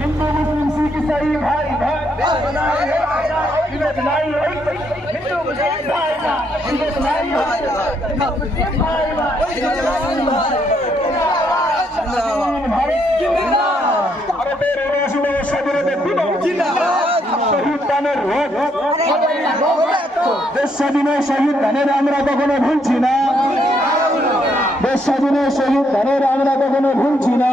हिंदू मुस्लिम सिख ईसाई भाई हिंदू मुस्लिम দেশ স্বাধীনের শহীদ ধানের আমরা কখনো ভুলছি না। দেশ স্বাধীনের শহীদ ধানের আমরা কখনো ভুলছি না।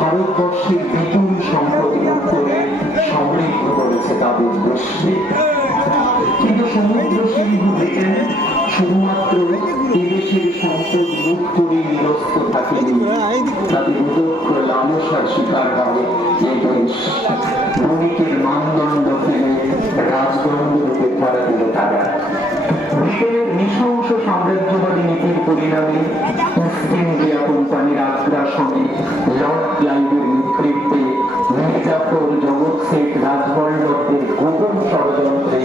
ভারতবর্ষের বিপুল সম্পত্তি করে সমৃদ্ধ করেছে তাদের দেশকে, কিন্তু সমুদ্র সিন্ধু থেকে শুধুমাত্র এদেশের সম্পদ লুট করে নিরস্ত থাকেনি, তাদের উদক্ষ লালসার শিকার হয় এই দেশ। বণিকের মানদণ্ড ফেলে রাজদণ্ড রূপে ধরা দিল তারা। ব্রিটেনের নৃশংস সাম্রাজ্যবাদী নীতির পরিণামে ইস্ট ইন্ডিয়া কোম্পানির আগ্রাসনে লর্ড ক্লাইভের নেতৃত্বে মির্জাফর, জগৎ শেখ, রাজবল্লভদের গোপন ষড়যন্ত্রে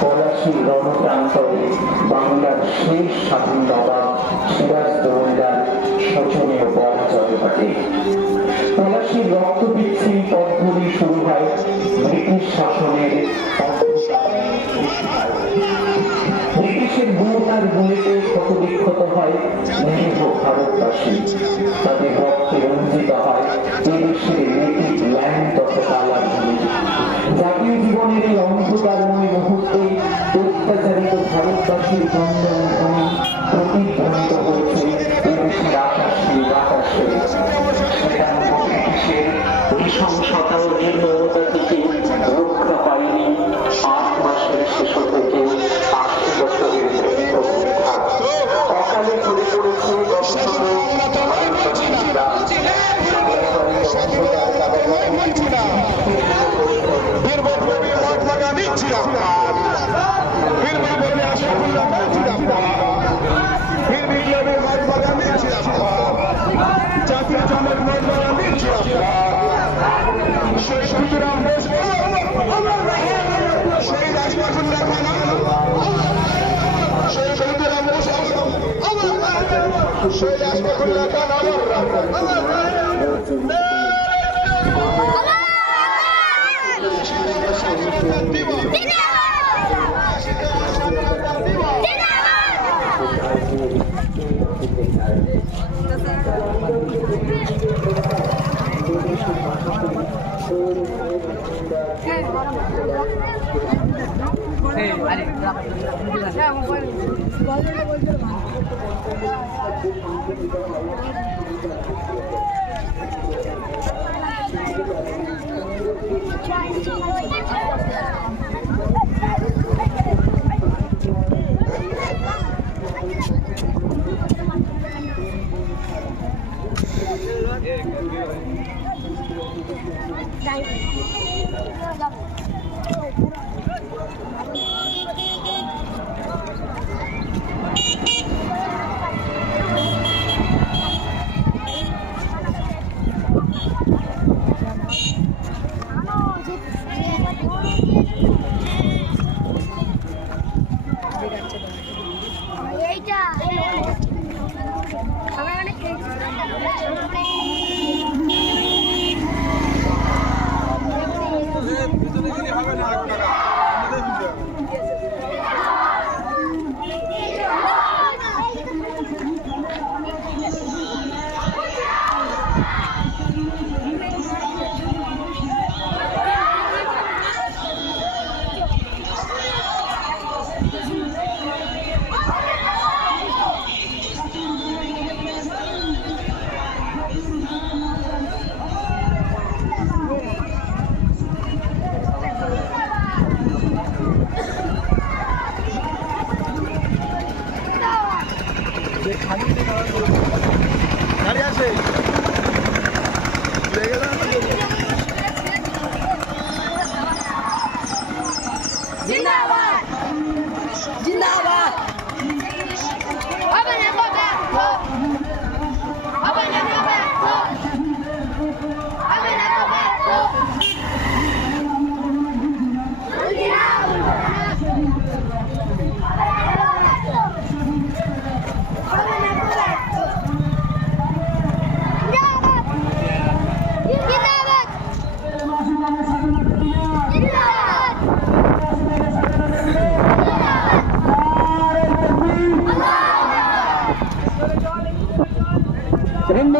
পলাশীর রণপ্রান্তরে বাংলার শেষ স্বাধীন নবাব সিরাজদৌল্লার শোচনীয় পরাজয় ঘটে। পলাশীর রক্তপিচ্ছিল পথ ধরে শুরু হয় ব্রিটিশ শাসনের। ব্রিটিশের গুণতার গুলিতে ক্ষতবিক্ষত হয় নিরীহ ভারতবাসী, তাদের রক্তে রঞ্জিত হয় এদেশের নেটিভ ল্যান্ড তথা কালাভূমি। জাতীয় জীবনের এই অন্ধকারময় মুহূর্তে অত্যাচারিত ভারতবাসীর ক্রন্দনধ্বনি প্রতিধ্বনিত হয়েছে এদেশের আকাশে বাতাসে। ব্রিটিশের নৃশংসতা ও নির্মমতা থেকে রক্ষা পায়নি 8 মাসের শিশু থেকে 80 বছরের বৃদ্ধ বৃদ্ধা। অকালে ঝরে পড়েছে হবে না।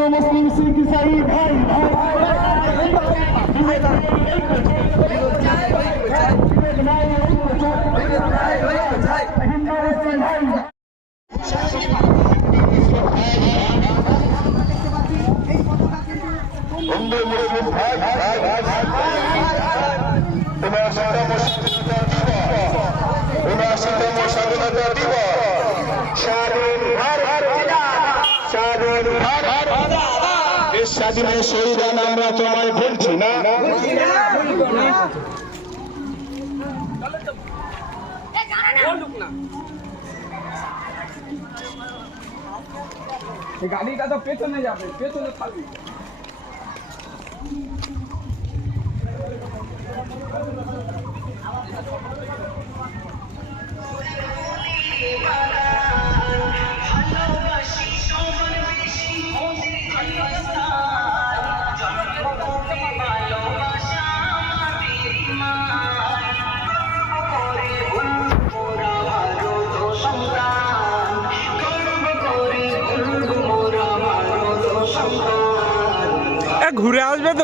হিন্দু মুসলিম শিখ ইসাই ভাই হিন্দু মুসলিম ভাই উনআশিতম স্বাধীনতা দিবস স্বাধীন ভারত স্বাধীন ভারত দেশ স্বাধীনের শহীদান আমরা তোমায় বলছি না গাড়িটা তো পেছনে যাবে, পেছনে থাকবে। ঘুরে আসবে তো।